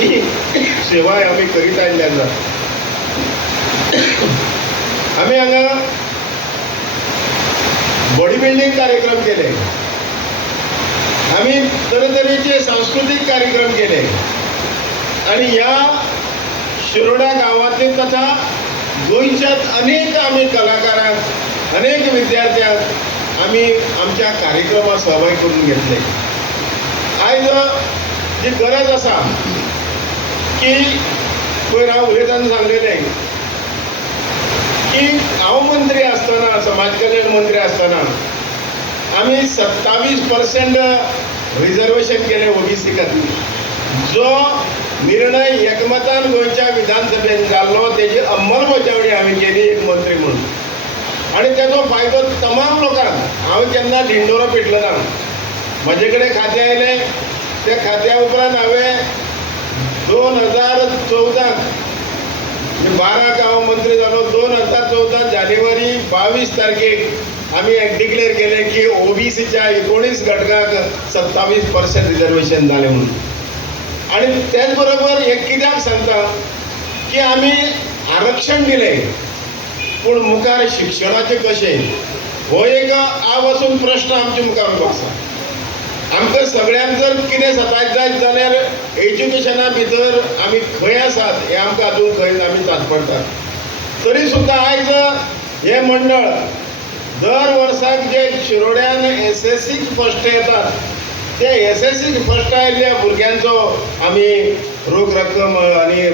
ती सेवा आमी करीत आयिल्ले आसा. आमी हांगा बॉडी बिल्डिंग कार्यक्रम केले, आमी तरेतरेचे सांस्कृतिक कार्यक्रम केले आणि ह्या शिरोडा गांवांतले तथा गोंयच्याच अनेक आमी कलाकारांक, अनेक विद्यार्थ्यांक आमी आमच्या कार्यक्रमात सहभागी करून घेतले. आयज जी गरज आसा की पयर हांव उलयतना सांगलेलें की हांव मंत्री आसतना, समाज कल्याण मंत्री आसतना आमी 27% रिजर्वेशन केले ओबीसी खातीर. जो निर्णय एकमतान गोंयच्या विधानसभेन जाल्लो तेजी अंमलबजावणी आमी केली एक मंत्री म्हणून, आणि तेजो फायदो तमाम लोकांक. हांव केन्ना ढिंडोरो पिटलो ना. म्हजे कडेन खातें आयलें, त्या खात्या उपरांत हांवें 2014 12 हांव मंत्री जालो. 2014 जानेवारी 22 तारखेक आमी डिक्लेअर केलें की ओबीसीच्या 19 घटकांक 27% रिजर्वेशन जालें म्हणून. आणि त्याच बरोबर एक कित्याक सांगता की आमी आरक्षण दिलें, पूण मुखार शिक्षणाचें कशें हो एक आज वचून प्रश्न आमच्या मुखार उबो आसा. आमकां सगळ्यांक जर कितें सतायत जायत जाल्यार एज्युकेशना भितर आमी खंय आसात हें आमकां अजून खंय आमी तात्पडटात. तरी सुद्दां आयज हें मंडळ दर वर्साक जे शिरोड्यान SSCक फर्स्ट येतात त्या SSCक फर्स्ट आयिल्ल्या भुरग्यांचो आमी रोख रक्कम आनी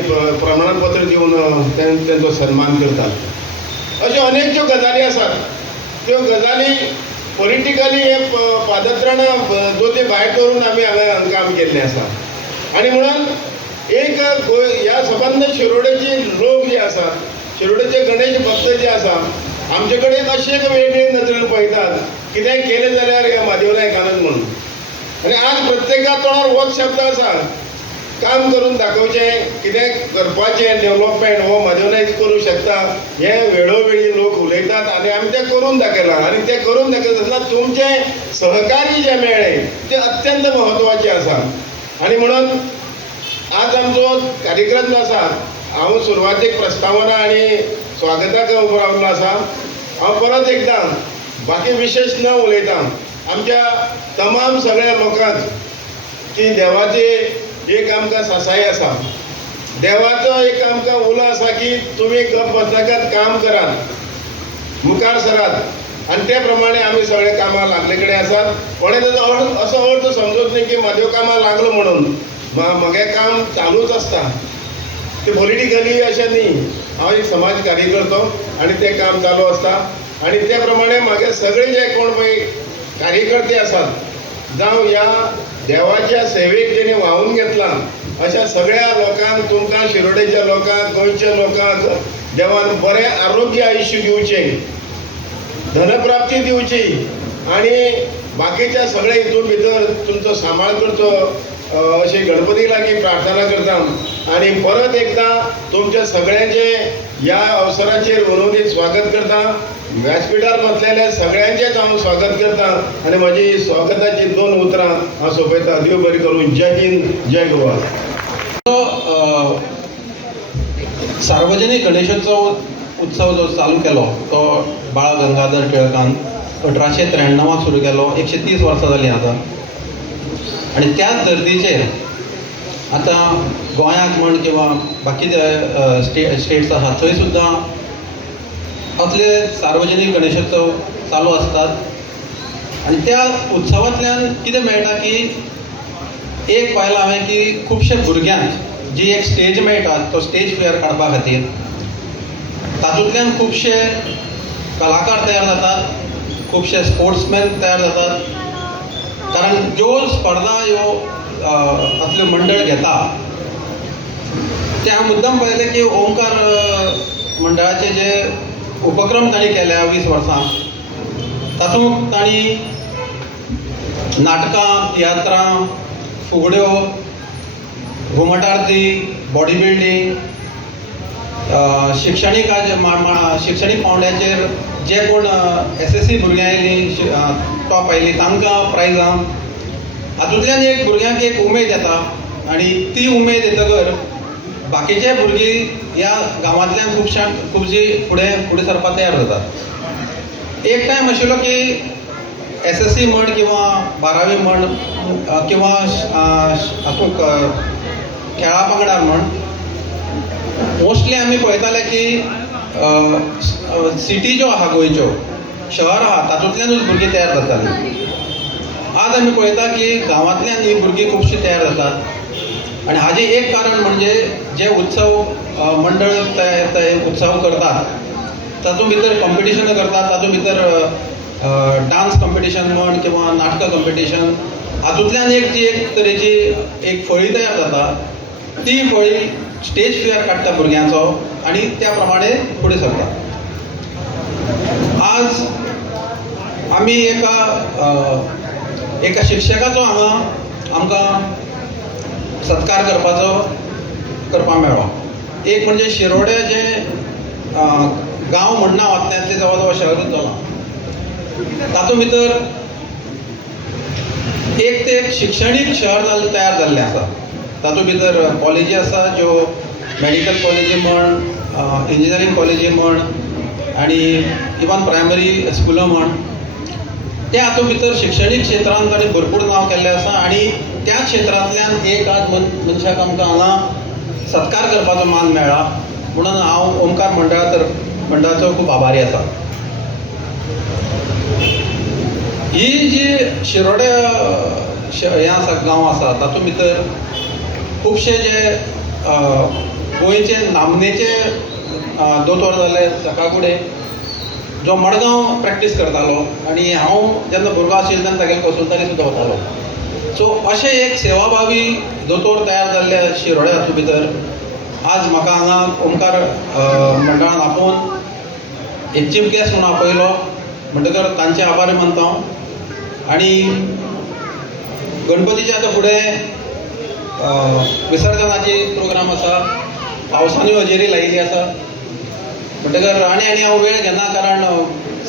प्रमाणपत्र दिवन तेंचो सन्मान करतात. अश्यो अनेक ज्यो गजाली आसात त्यो गजाली पॉलिटिकली हे पादत्राणा जोती भायर दवरून आमी हांगा काम केल्लें आसा. आनी म्हणून एक ह्या संबंद शिरोडेचे लोक जे आसात, शिरोडेचे गणेश भक्त जे आसा, आमचे कडेन अशें एक वेगळे नदरेन पळयतात कितेंय केलें जाल्यार ह्या म्हादेव नायकानच म्हणून. आनी आज प्रत्येका तोंडार होच शब्द आसा, काम करून दाखोवचें, कितें करपाचें डेव्हलपमेंट हो म्हादेव नायक करूं शकता. हे वेळोवेळी लोक उलयतात आणि आमी तें करून दाखयलां. आनी तें करून दाखयतना तुमचें सहकार्य जें मेळ्ळें तें अत्यंत म्हत्वाचें आसा. आनी म्हणून आज आमचो कार्यक्रम जो आसा, हांव सुरवातेक प्रस्तावना आनी स्वागताक उबो रावल्लो आसा. हांव परत एकदां बाकी विशेष न उलयतां आमच्या तमाम सगळ्या लोकांक की देवाची एक आमकां सासाय आसा. देवाचो एक आमकां उलो आसा की तुमी गप बसनाकात, काम करात, मुखार सरात. आनी त्या प्रमाणे आमी सगळे कामां लागले कडेन आसात. कोणें तेजो असो अर्थ समजूच न्ही की म्हादेव कामां लागलो म्हणून म्हजें काम चालूच आसता. ते पॉलिटिकली अशें न्ही. हांव एक समाज कार्यकर्तो आनी तें काम चालू आसता. आनी त्या प्रमाणे म्हागे सगळे जे कोण पळय कार्यकर्ते आसात, जावं ह्या देवाच्या सेवेक जेणी व्हांवून घेतला अशा सगळ्या लोकांक, तुमकां शिरोडेच्या लोकांक, गोंयच्या लोकांक देवान बरें आरोग्य आयुश्य दिवचें, धनप्राप्ती दिवची आनी बाकीच्या सगळ्या हितून भितर तुमचो सांबाळ करचो अशी गणपती लागीं प्रार्थना करता. आनी परत एकदां तुमच्या सगळ्यांचें ह्या अवसराचेर उर्वरीत स्वागत करता. व्यासपीठार बसलेल्या सगळ्यांचेच हांव स्वागत करता आनी म्हजी स्वागताची 2 उतरां हांव सोंपयता. देव बरें करूं. जय हिंद, जय गोवा. सार्वजनीक गणेशोत्सव उत्सव जो चालू केलो तो बाळ गंगाधर टिळकान 1893 सुरू केलो. 130 वर्सां जालीं आतां. आनी त्याच धर्तीचेर आतां गोंयाक म्हण किंवा बाकी स्टेट्स आसा थंय सुद्दां असले सार्वजनीक गणेशोत्सव चालू असतात. आणि त्या उत्सवांतल्यान कितें मेळटा की एक पळयलां हांवें की खुबशे भुरग्यांक जी एक स्टेज मेळटा तो स्टेज फेअर काडपा खातीर तातूंतल्यान खुबशे कलाकार तयार जातात, खुबशे स्पोर्ट्समॅन तयार जातात. कारण ज्यो स्पर्धा ह्यो असले मंडळ घेता त्या मुद्दम पळयलें की ओंकार मंडळाचे जे उपक्रम तांणी केल्या 20 वर्सां तातूंत तांणी नाटकां, तियात्रां, फुगड्यो, घुमट आरती, बॉडी बिल्डिंग, शैक्षणीक शैक्षणीक पावंड्याचेर जे कोण SSC भुरग्यां आयलीं, टॉप आयलीं तांकां प्रायजां. हातूंतल्यान एक भुरग्यांक एक उमेद येता आणि ती उमेद येतकर बाकीचे भुरगीं ह्या गांवांतल्यान खुबशी फुडें सरपाक तयार जातात. एक टायम आशिल्लो की SSC म्हण किंवा 12वी म्हण किंवा हातूंत खेळा पंगडार म्हण मोस्टली आमी पळयताले की सिटी ज्यो आहा गोंयच्यो शहर आहा तातूंतल्यानूच भुरगीं तयार जातालीं. आज आमी पळयता की गांवांतल्यान ही भुरगीं खुबशीं तयार जातात आनी हाजें एक कारण म्हणजे जे उत्सव मंडळ ते उत्सव करतात तातूंत भितर कॉम्पिटिशनां करतात, तातूंत भितर डान्स कॉम्पिटिशन म्हण किंवा नाटकां कॉम्पिटिशन हातूंतल्यान एक तरेची एक फळी तयार जाता. ती फळी स्टेज फियर काडटा भुरग्यांचो आनी त्या प्रमाणे फुडें सरता. आज आमी एका शिक्षकाचो हांगा आमकां सत्कार करपाक मेळ्ळो. एक म्हणजे शिरोड्या जे गांव म्हण नांव आतां ते जवळ जवळ शहरूच जाला. तातूंत भितर एक शिक्षणीक शहर तयार जाल्लें आसा. तातूंत भितर कॉलेजी आसा ज्यो मेडिकल कॉलेजी म्हण, इंजिनियरींग कॉलेजी म्हण आनी इवन प्रायमरी स्कुलां म्हण. त्या हातूंत भितर शिक्षणीक क्षेत्रांत ताणें भरपूर नांव केल्लें आसा आनी त्या क्षेत्रांतल्यान एक आज मनशाक आमकां हांगा सत्कार करपाचो मान मेळ्ळा. म्हणून हांव ओमकार मंडळाचो खूब आभारी आसा. ही जी शिरोड्या हें आसा गांव आसा तातूंत भितर खुबशे जे गोंयचे नामनेचे दोतोर जाले सकाळफुडें जो मडगांव प्रॅक्टीस करतालो आनी हांव जेन्ना भुरगो आशिल्लो तेन्ना तागेले कॉन्सल्टरी सुद्दां वतालो. सो अशें एक सेवाभावी दोतोर तयार जाल्ले शिरोड्या हातूंत भितर आज म्हाका हांगा ओमकार मंडळान आपोवन एक चीफ गॅस्ट म्हणून आपयलो म्हणटकर तांचे आभार मानता हांव. आनी गणपतीचे आतां फुडें विसर्जनाची प्रोग्राम आसा, पावसांनी हजेरी लायिल्ली आसा म्हणटकर आनी हांव वेळ घेना कारण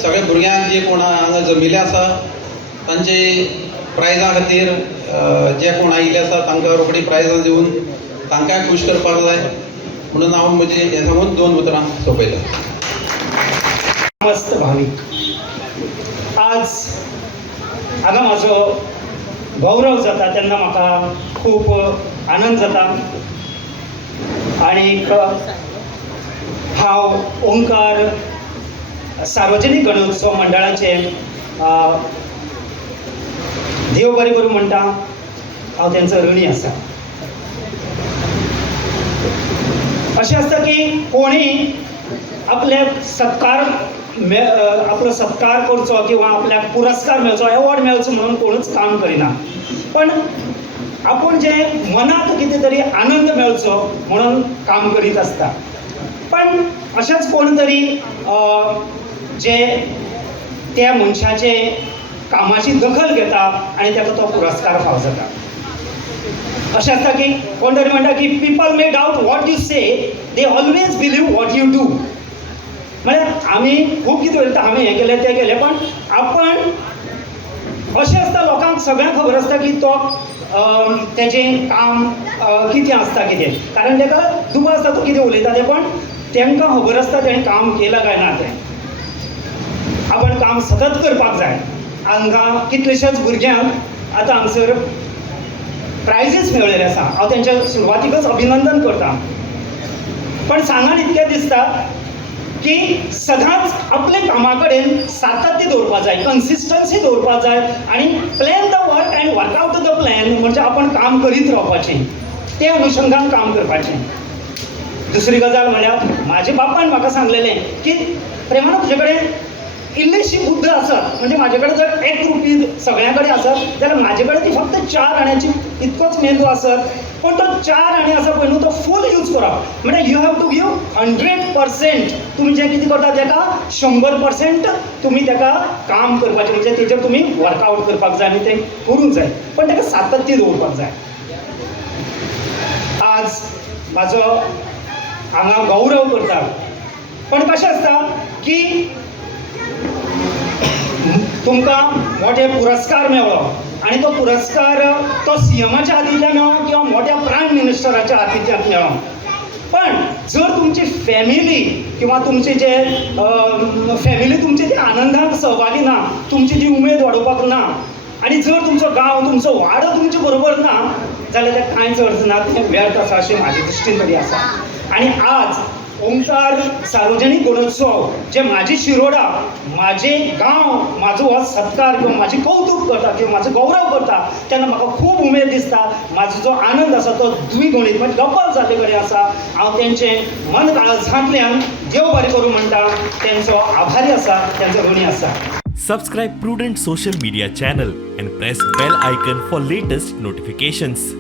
सगळे भुरग्यांक जे कोण हांगा जमिल्ले आसा तांचे प्रायजां खातीर जे कोण आयिल्ले आसा तांकां रोखडी प्रायजां दिवन तांकांय खूश करपाक जाय म्हणून हांव म्हजें हें सांगून 2 उतरां सोंपयतां. मस्त भाविक, आज हांगा म्हाजो गौरव जाता तेन्ना म्हाका खूब आनंद जाता. आनीक हांव ओंकार सार्वजनीक गणोत्सव मंडळाचे देव बरें करूं म्हणटा. हांव तेंचो ऋणी आसा. अशें आसता की कोणी आपल्याक आपलो सत्कार करचो किंवा आपल्याक पुरस्कार मेळचो, एवॉर्ड मेळचो म्हणून कोणूच काम करिना. पण आपूण जे मनात कितें तरी आनंद मेळचो म्हणून काम करीत आसता. पण अशेंच कोण तरी जे त्या मनशाचे कामाची दखल घेता आनी ताका तो पुरस्कार फावो जाता. अशें आसता की कोण तरी म्हणटा की people may doubt what you say, they always believe what you do. म्हळ्यार आमी खूब कितें उलयता, हांवें हें केलें तें केलें, पण आपण अशें आसता लोकांक सगळ्यांक खबर आसता की तो तेजें काम कितें आसता कितें, कारण ताका दुबाव आसता तो कितें उलयता तें, पण तांकां खबर आसता तेणें काम केलां काय ना तें. आपण काम सतत करपाक जाय. हांगा कितलेशेच भुरग्यांक आतां हांगसर प्रायजीस मेळ्ळेले आसा. हांव तेंच्या सुरवातीकच अभिनंदन करता. पण सांगान इतकें दिसता की सदांच आपल्या कामा कडेन सातत्य दवरपाक जाय, कन्सिस्टन्सी दवरपाक जाय आनी plan the work and work out the plan. म्हणजे आपण काम करीत रावपाचें, ते अनुशंगान काम करपाचें. दुसरी गजाल म्हळ्यार म्हाज्या बापायन म्हाका सांगलेलें की प्रेमानंद तुजे कडेन इल्लीशी बुद्ध आसत, म्हणजे म्हाजे कडेन जर 1 रुपी सगळ्यां कडेन आसत जाल्यार म्हाजे कडेन ती फक्त 4 आण्याची इतकोच मेंदू आसत. पण तो 4 आनी आसा पळय न्हू तो फूल यूज करप. म्हणजे यू हॅव टू गिव 100%. तुमी जें कितें करता ताका 100% तुमी ताका काम करपाचें, म्हणजे तेजेर तुमी वर्कआवट करपाक जाय आनी तें करूंक जाय, पण ताका सातत्य दवरपाक जाय. आज म्हाजो हांगा गौरव करता. पण कशें आसता की तुमकां मोठे पुरस्कार मेळ्ळो आनी तो पुरस्कार तो सीएमाच्या हातींतल्यान मेळ्ळो किंवा मोठ्या प्रायम मिनिस्टराच्या हातींतल्यान मेळोंक. पण जर तुमची फॅमिली किंवा तुमचे जे फॅमिली तुमचे ते आनंदात सहभागी ना, तुमची जी उमेद वाडोवपाक ना, आणि जर तुमचो गांव तुमचो वाडो तुमचे बरोबर ना जाल्यार ते कांयच अर्थ ना, तें व्यर्थ आसा अशें म्हाजे दृश्टीन तरी आसा. आणि आज ओंकार सार्वजनीक गणोत्सव जे माझी शिरोडा, माझे गांव, म्हाजो हो सत्कार किंवा माझी कौतुक करता किंवा म्हाजो गौरव करता, तेन्ना म्हाका खूब उमेद दिसता. म्हाजो जो आनंद आसा तो द्विगुणीत म्हणजे डबल जाल्ले कडेन आसा. हांव तेंचें मन काळजांतल्यान देव बरें करूं म्हणटा, तेंचो आभारी आसा, तेंचो ऋणी आसा. Subscribe Prudent social media channel and press bell icon for latest notifications.